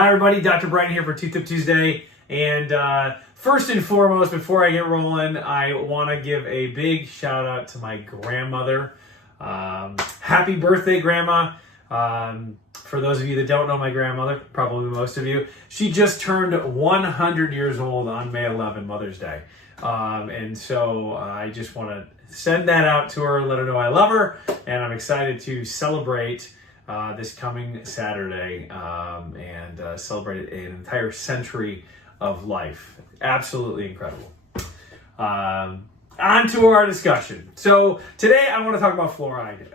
Hi everybody, Dr. Bryton here for Tooth Tip Tuesday. And first and foremost, before I get rolling, I want to give a big shout out to my grandmother. Happy birthday, Grandma. For those of you that don't know my grandmother, probably most of you, she just turned 100 years old on May 11, Mother's Day. And so I just want to send that out to her, let her know I love her, and I'm excited to celebrate this coming Saturday and celebrate an entire century of life. Absolutely incredible. On to our discussion. So today I want to talk about fluoride.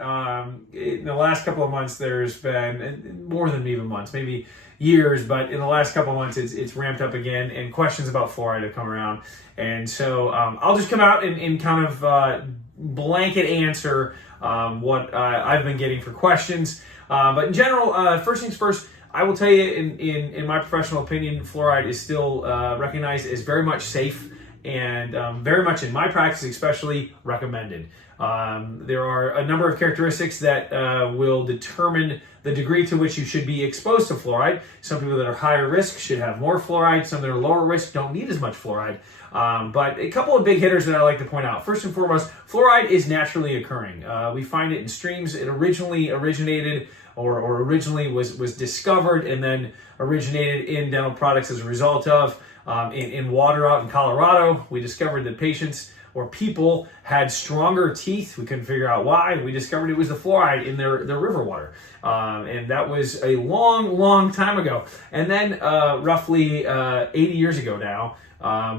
In the last couple of months, there's been more than even months, maybe years, but in the last couple of months, it's ramped up again, and questions about fluoride have come around. And so I'll just come out and kind of blanket answer what I've been getting for questions. But in general, first things first, I will tell you in my professional opinion, fluoride is still recognized as very much safe and very much in my practice especially recommended. There are a number of characteristics that will determine the degree to which you should be exposed to fluoride. Some people that are higher risk should have more fluoride. Some that are lower risk don't need as much fluoride. But a couple of big hitters that I like to point out. First and foremost, fluoride is naturally occurring. We find it in streams. It originally originated or originally was discovered and then originated in dental products as a result of in water out in Colorado. We discovered that patients or people had stronger teeth. We couldn't figure out why. We discovered it was the fluoride in their river water. And that was a long time ago. And then roughly 80 years ago now,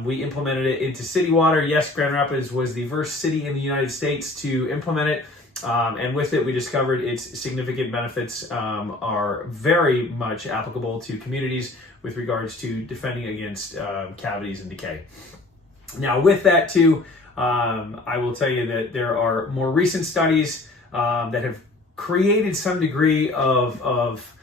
we implemented it into city water. Yes, Grand Rapids was the first city in the United States to implement it. And with it, we discovered its significant benefits are very much applicable to communities with regards to defending against cavities and decay. Now, with that too, I will tell you that there are more recent studies that have created some degree of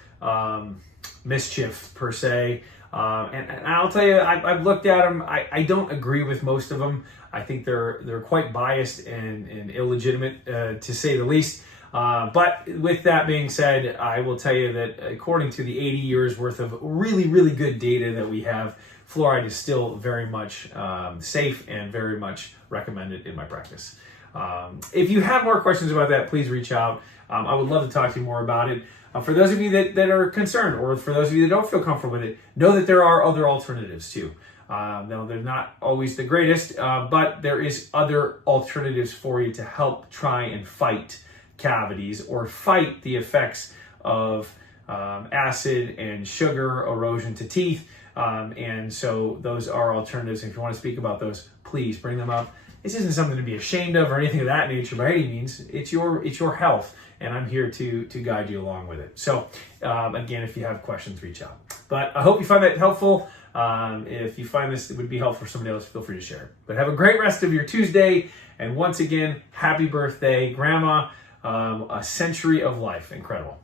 mischief per se. And I'll tell you, I've looked at them. I don't agree with most of them. I think they're quite biased and illegitimate, to say the least. But with that being said, I will tell you that according to the 80 years worth of really good data that we have, fluoride is still very much safe and very much recommended in my practice. If you have more questions about that, please reach out. I would love to talk to you more about it. For those of you that are concerned, or for those of you that don't feel comfortable with it, know that there are other alternatives too. Now, they're not always the greatest, but there is other alternatives for you to help try and fight cavities or fight the effects of acid and sugar erosion to teeth. And so those are alternatives. If you want to speak about those, please bring them up. This isn't something to be ashamed of or anything of that nature by any means. It's your health, and I'm here to guide you along with it. So again, if you have questions, reach out. But I hope you find that helpful. If you find this would be helpful for somebody else, feel free to share it. But have a great rest of your Tuesday. And once again, happy birthday, Grandma. A century of life. Incredible.